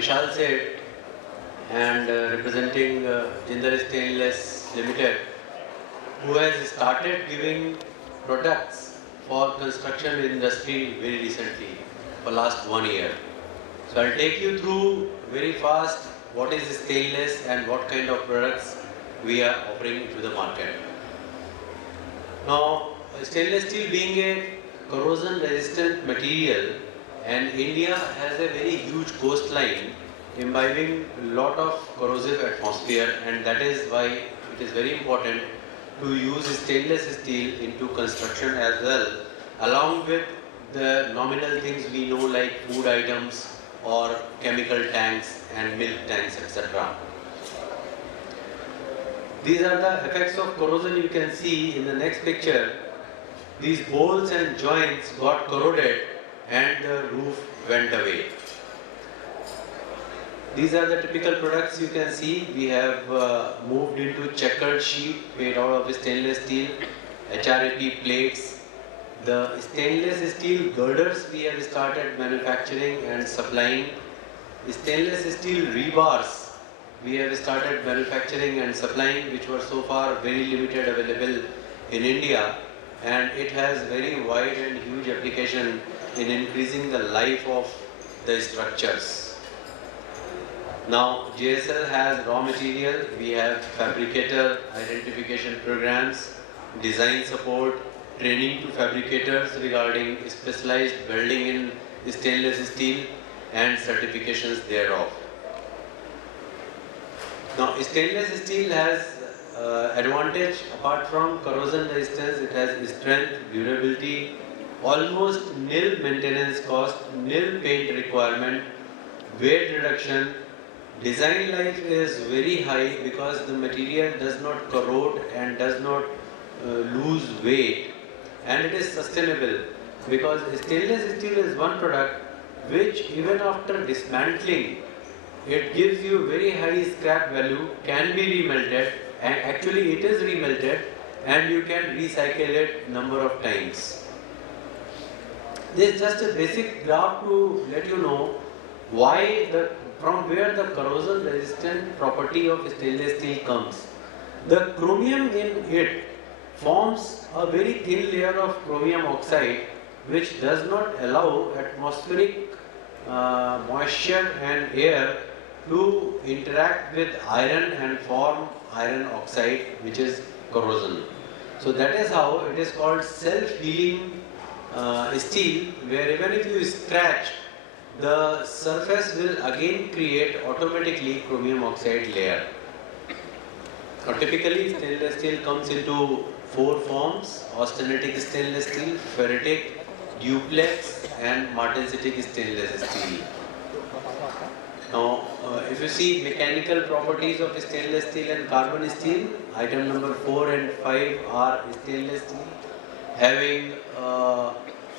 Vishal Seth and representing Jindal Stainless Limited, who has started giving products for construction industry very recently, for last 1 year. So I'll take you through very fast what is stainless and what kind of products we are offering to the market. Now, stainless steel being a corrosion resistant material, and India has a very huge coastline imbibing a lot of corrosive atmosphere, and that is why it is very important to use stainless steel into construction as well, along with the nominal things we know like food items or chemical tanks and milk tanks, etc. These are the effects of corrosion you can see in the next picture. These bolts and joints got corroded and the roof went away. These are the typical products you can see. We have moved into checkered sheet made out of stainless steel, HRAP plates. The stainless steel girders we have started manufacturing and supplying. Stainless steel rebars we have started manufacturing and supplying, which were so far very limited available in India, and it has very wide and huge application in increasing the life of the structures. Now JSL has raw material, we have fabricator identification programs, design support, training to fabricators regarding specialized welding in stainless steel and certifications thereof. Now stainless steel has advantage apart from corrosion resistance. It has strength, durability, almost nil maintenance cost, nil paint requirement, weight reduction. Design life is very high because the material does not corrode and does not lose weight, and it is sustainable because stainless steel is one product which even after dismantling it gives you very high scrap value, can be remelted, and actually it is remelted and you can recycle it number of times. This is just a basic graph to let you know from where the corrosion resistant property of stainless steel comes. The chromium in it forms a very thin layer of chromium oxide which does not allow atmospheric moisture and air to interact with iron and form iron oxide, which is corrosion. So that is how it is called self-healing steel, where even if you scratch, the surface will again create automatically chromium oxide layer. Now, typically stainless steel comes into 4 forms: austenitic stainless steel, ferritic, duplex and martensitic stainless steel. Now, if you see mechanical properties of stainless steel and carbon steel, item number 4 and 5 are stainless steel having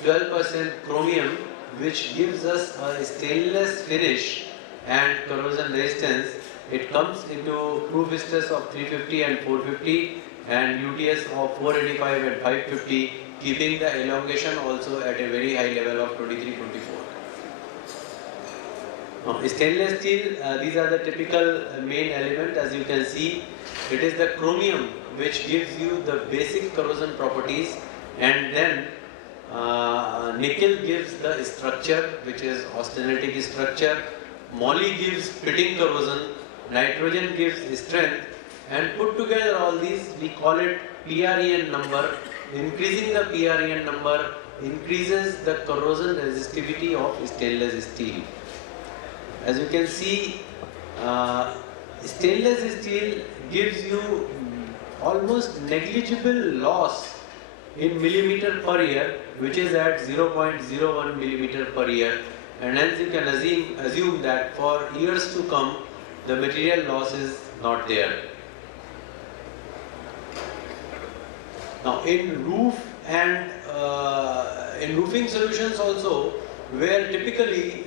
12% chromium, which gives us a stainless finish and corrosion resistance. It comes into proof stress of 350 and 450 and UTS of 485 and 550, keeping the elongation also at a very high level of 23-24. Now, stainless steel, these are the typical main element. As you can see, it is the chromium which gives you the basic corrosion properties, and then nickel gives the structure, which is austenitic structure, moly gives pitting corrosion, nitrogen gives strength, and put together all these we call it PREN number. Increasing the PREN number increases the corrosion resistivity of stainless steel. As you can see, stainless steel gives you almost negligible loss in millimeter per year, which is at 0.01 millimeter per year, and hence you can assume that for years to come the material loss is not there. Now in roof and in roofing solutions also, where typically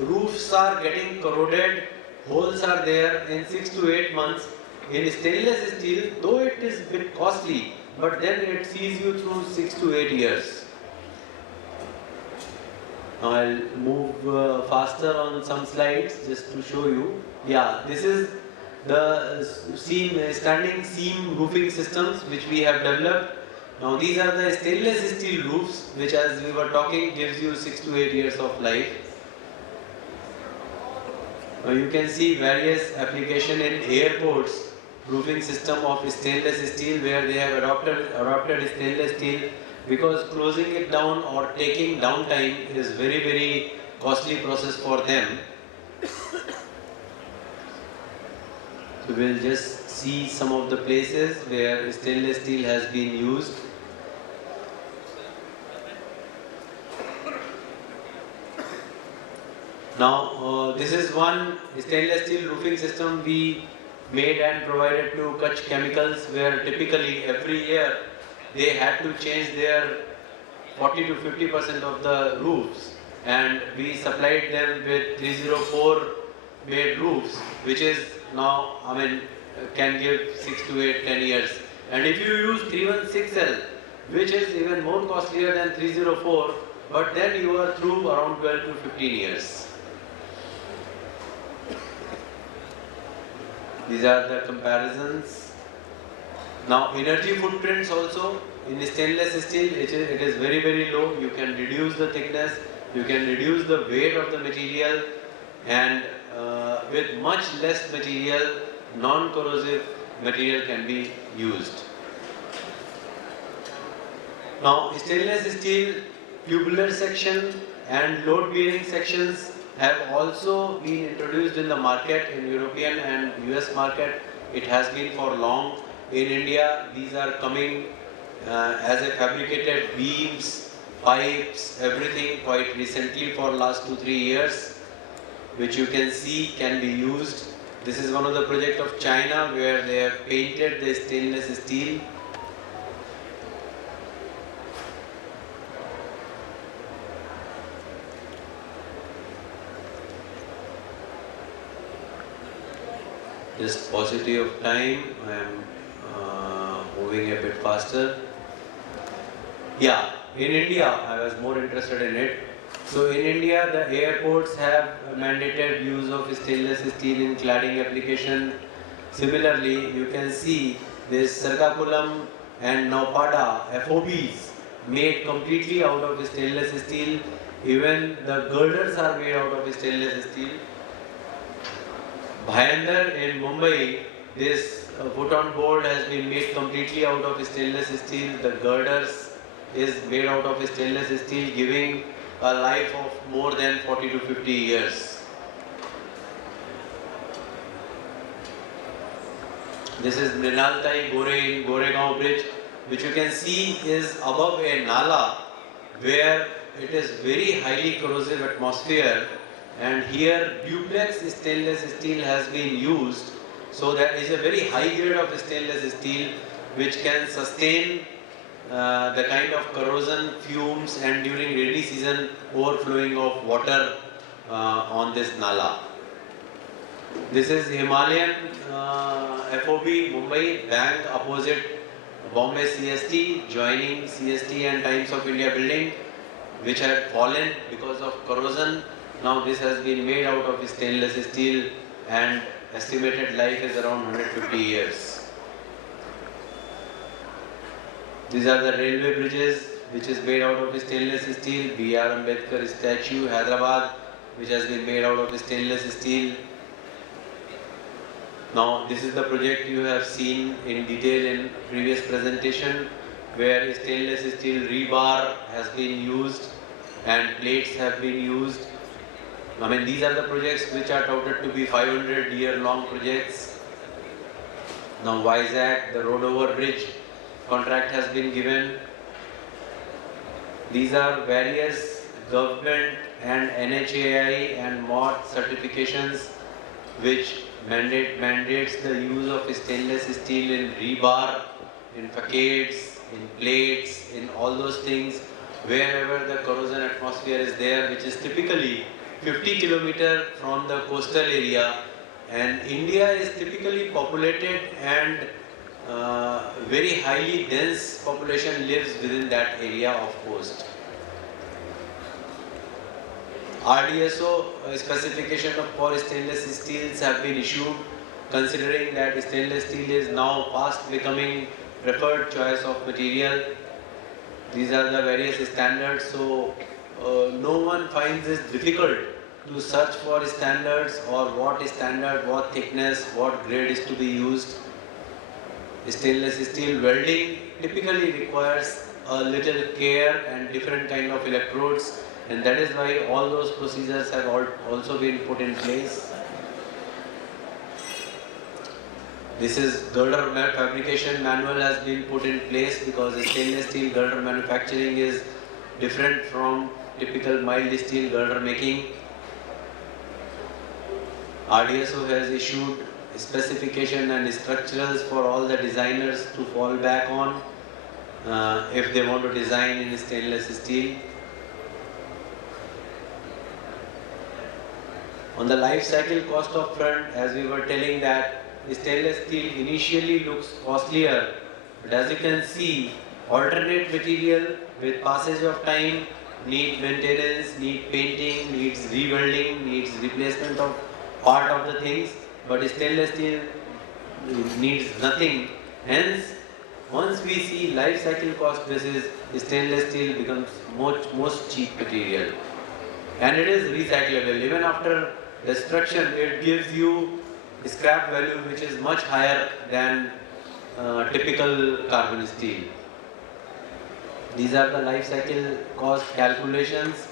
roofs are getting corroded, holes are there in 6 to 8 months. In stainless steel, though it is a bit costly, but then it sees you through 6 to 8 years. Now I'll move faster on some slides just to show you. Yeah, this is the standing seam roofing systems which we have developed. Now these are the stainless steel roofs which, as we were talking, gives you 6 to 8 years of life. Now you can see various application in airports, roofing system of stainless steel, where they have adopted stainless steel, because closing it down or taking downtime is very costly process for them. So we'll just see some of the places where stainless steel has been used. Now this is one stainless steel roofing system we made and provided to Kutch Chemicals, where typically every year they had to change their 40 to 50% of the roofs, and we supplied them with 304 made roofs, which is now, can give 6 to 8, 10 years. And if you use 316L, which is even more costlier than 304, but then you are through around 12 to 15 years. These are the comparisons. Now energy footprints also in stainless steel, it is very low. You can reduce the thickness, you can reduce the weight of the material, and with much less material, non-corrosive material can be used. Now stainless steel tubular section and load bearing sections have also been introduced in the market, in European and US market. It has been for long. In India, these are coming as a fabricated beams, pipes, everything quite recently for last 2-3 years, which you can see can be used. This is one of the projects of China where they have painted the stainless steel. Just paucity of time, I am moving a bit faster. Yeah, in India, I was more interested in it. So in India, the airports have mandated use of stainless steel in cladding application. Similarly, you can see this Sargapulam and Naupada FOBs made completely out of stainless steel. Even the girders are made out of stainless steel. Bhayandar in Mumbai, this foot on board has been made completely out of stainless steel. The girders is made out of stainless steel, giving a life of more than 40 to 50 years. This is Mrinaltai Gore in Goregaon Bridge, which you can see is above a nala where it is very highly corrosive atmosphere, and here duplex stainless steel has been used. So there is a very high grade of stainless steel which can sustain the kind of corrosion, fumes, and during rainy season overflowing of water on this nala. This is Himalayan FOB Mumbai Bank opposite Bombay CST, joining CST and Times of India building, which had fallen because of corrosion. Now this has been made out of stainless steel and estimated life is around 150 years. These are the railway bridges which is made out of stainless steel. B.R. Ambedkar statue, Hyderabad, which has been made out of stainless steel. Now this is the project you have seen in detail in previous presentation, where stainless steel rebar has been used and plates have been used. These are the projects which are touted to be 500-year-long projects. Now Vizag, the road over bridge contract has been given. These are various government and NHAI and MOD certifications which mandates the use of stainless steel in rebar, in facades, in plates, in all those things, wherever the corrosion atmosphere is there, which is typically 50 kilometers from the coastal area, and India is typically populated and very highly dense population lives within that area of coast. RDSO specification for stainless steels have been issued, considering that stainless steel is now fast becoming preferred choice of material. These are the various standards, so no one finds it difficult to search for standards or what standard, what thickness, what grade is to be used. Stainless steel welding typically requires a little care and different kind of electrodes, and that is why all those procedures have also been put in place. This is girder fabrication manual has been put in place because stainless steel girder manufacturing is different from typical mild steel girder making. RDSO has issued specification and structurals for all the designers to fall back on if they want to design in stainless steel. On the life cycle cost of front, as we were telling that stainless steel initially looks costlier, but as you can see, alternate material with passage of time need maintenance, need painting, needs rewelding, needs replacement of part of the things, but stainless steel needs nothing. Hence, once we see life cycle cost basis, stainless steel becomes most cheap material, and it is recyclable. Even after destruction, it gives you scrap value which is much higher than typical carbon steel. These are the life cycle cost calculations.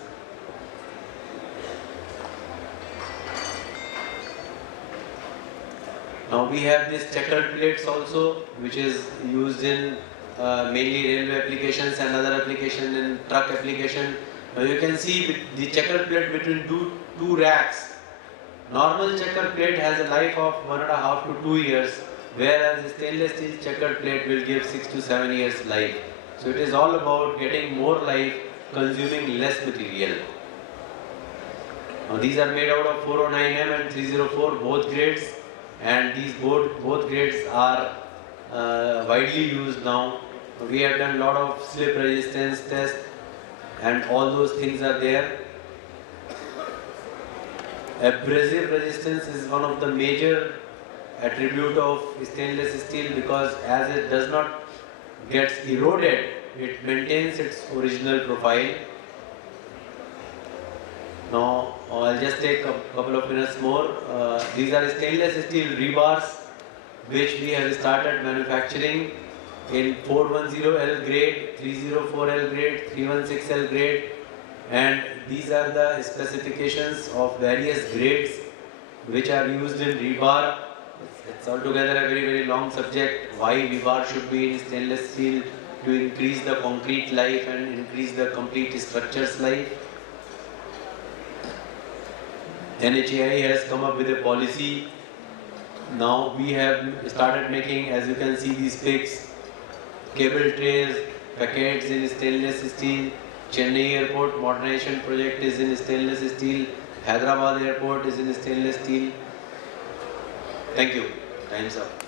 Now we have these checkered plates also, which is used in mainly railway applications and other applications in truck application. Now you can see the checkered plate between two racks. Normal checkered plate has a life of 1.5 to 2 years, whereas the stainless steel checkered plate will give 6 to 7 years life. So it is all about getting more life, consuming less material. Now these are made out of 409M and 304, both grades, and these both grades are widely used now. We have done a lot of slip resistance tests, and all those things are there. Abrasive resistance is one of the major attribute of stainless steel, because as it does not get eroded, it maintains its original profile. Now I'll just take a couple of minutes more. These are stainless steel rebars which we have started manufacturing in 410L grade, 304L grade, 316L grade, and these are the specifications of various grades which are used in rebar. It's altogether a very long subject, why rebar should be in stainless steel to increase the concrete life and increase the complete structure's life. NHAI has come up with a policy. Now we have started making, as you can see, these pigs, cable trays, packets in stainless steel. Chennai Airport modernization project is in stainless steel. Hyderabad Airport is in stainless steel. Thank you. Time's up.